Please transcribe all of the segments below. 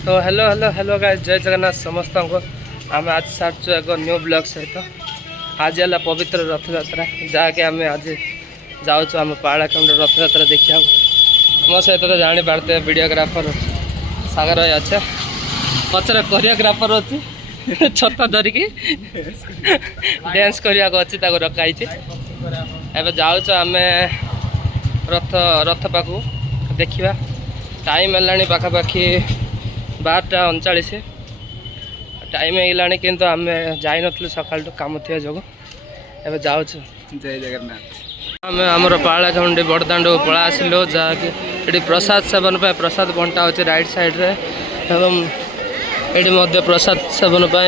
तो hello hello hello guys, जय जगन्नाथ समस्त को आम आज सार्चु एक न्यू ब्लॉग सहित आज है पवित्र रथ यात्रा जहाँकि आम आज जाऊँ आम पाड़ाखंड रथ यात्रा देखा मो सहित तो जानी पारते वीडियोग्राफर सागर भाई अच्छे पचर कोरियोग्राफर अच्छी छता धरिकी डांस करने अच्छी रखाई एवं जाऊँ आम रथ रथ पाखक देखा टाइम है पाखापाखि 12:39 टाइम है किंतु आम जाइन सकाल कम थी जो एवं जाऊँ जय जगन्नाथ आम आमर पाड़ाखंडी बड़दाण्ड को पड़ा आसिलु जहाँकि ये प्रसाद सेवन पर प्रसाद बंटा हो राइट साइड्रे एवं ये प्रसाद सेवन पर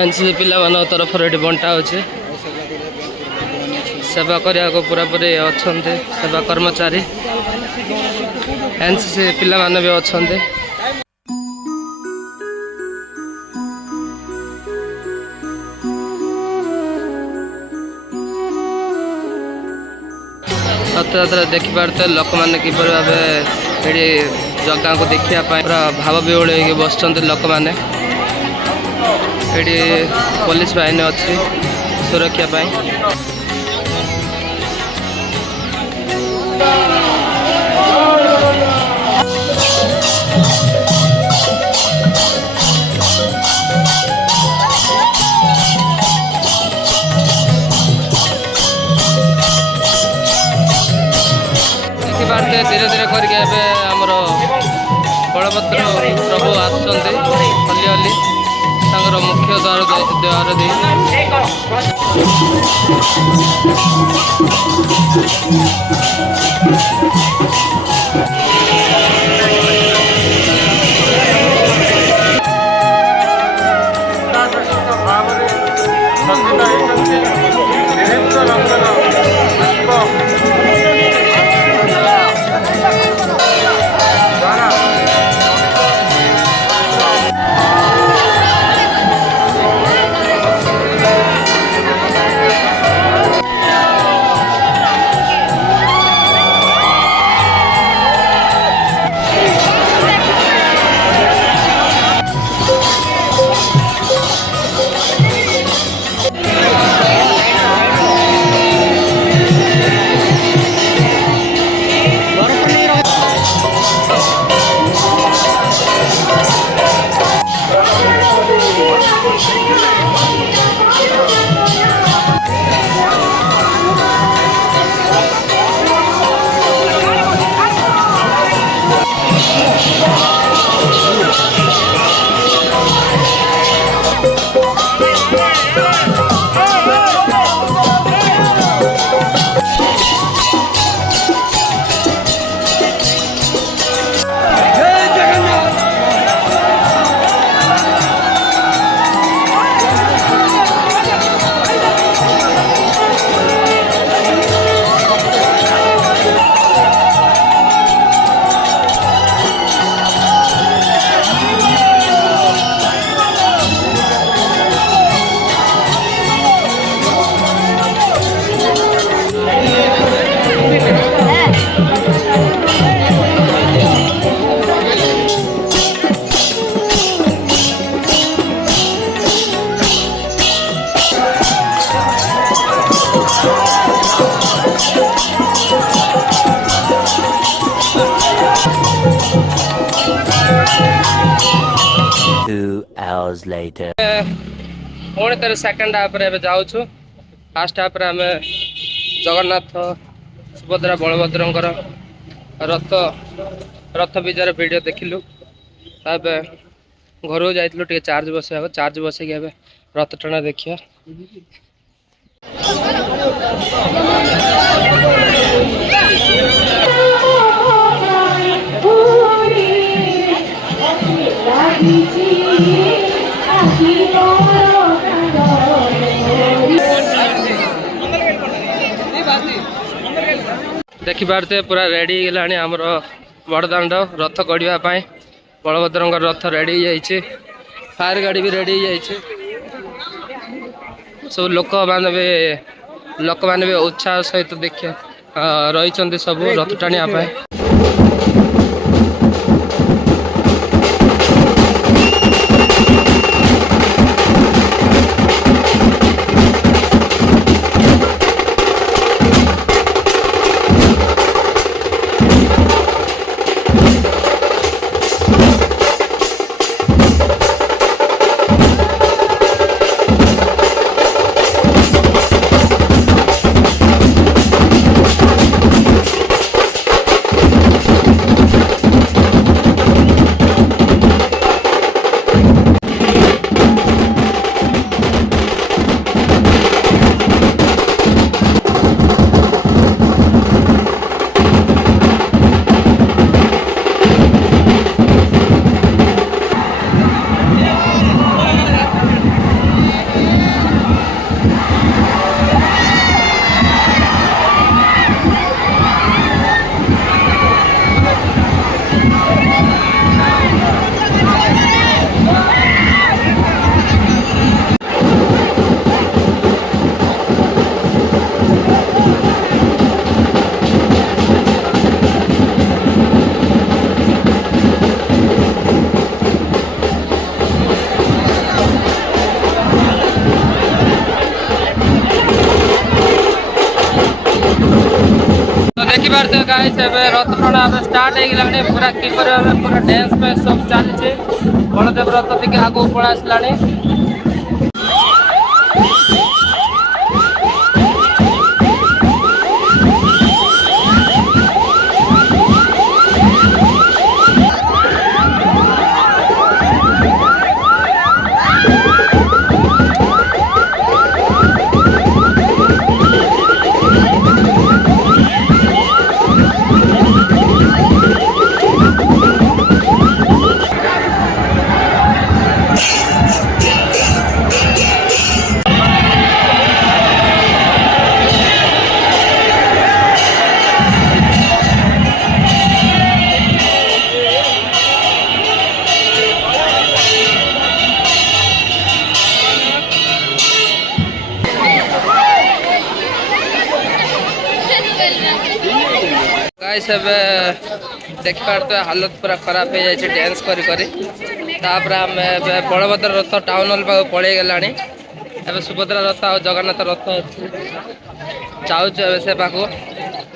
एनसीसी पिला तरफ ये बंटा हो सेवा करने को पूरा पूरी अच्छा सेवा कर्मचारी एनसीसी पिला भी अच्छा रथयात्रा देखिपारे लोक मैंने किपर भाव ये जगह को देखापी पूरा भाव विहूल हो बस लोक मैंने पुलिस बाहिनी अच्छी सुरक्षा पाई धीरे धीरे करके आमर बलभद्र प्रभु आसुँच हली हली मुख्य द्वार दे पुणी तेरे सेकेंड हाफ जाऊँ फास्ट हाफ आम जगन्नाथ सुभद्रा बलभद्र रथ रथ विजय वीडियो देखिलु घर जाइलु टे चार्ज बसैया चार्ज बसैक रथ टଣା देखिया देखी पारते पूरा रेडी गलानी आमर बड़दाण्ड रथ गढ़ापी बलभद्र रथ रेडी जाइए फायर गाड़ी भी रेडी जाइए सब लोक मैंने भी उत्साह सहित देखिए रही सब रथ टाणी गाइस एबे रथ टଣା अब स्टार्ट हे गेलानी पूरा किपर पूरा डांस पे सब चली छे बलदेव रथ टिके आगो पळा आसलानी गाइस एबे देख पारते हालत पूरा खराब हो जाए डांस करी करी तापर आम बलभद्र रथ टाउन हॉल पाक पड़े गलानी एबे सुभद्रा रथ और जगन्नाथ रथ जाऊँ से पाक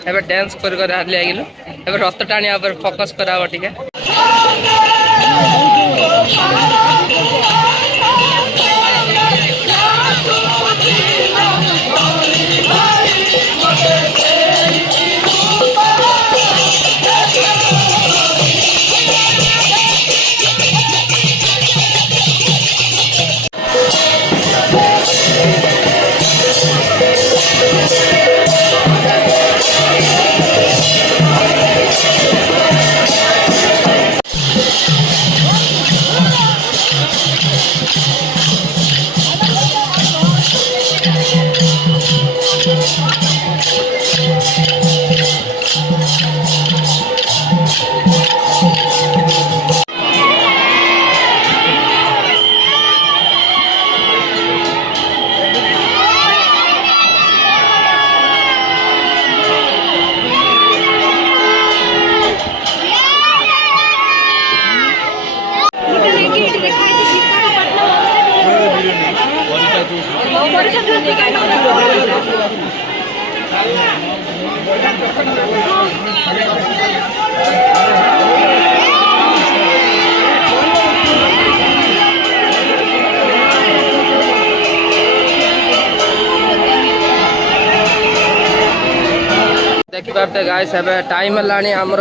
एबे डांस करी करी हारली आगिलु एबे रथ टाणी ऊपर फोकस करा टिके देखिपारे गाइस एबे टाइम है आमर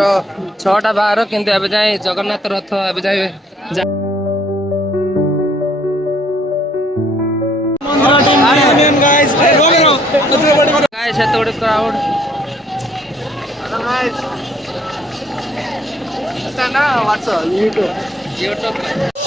6:12 किंतु एबे जाए जगन्नाथ रथ एबे जाए गाइस एत बड़े क्राउड ना व्हाट्सएप यूट्यूब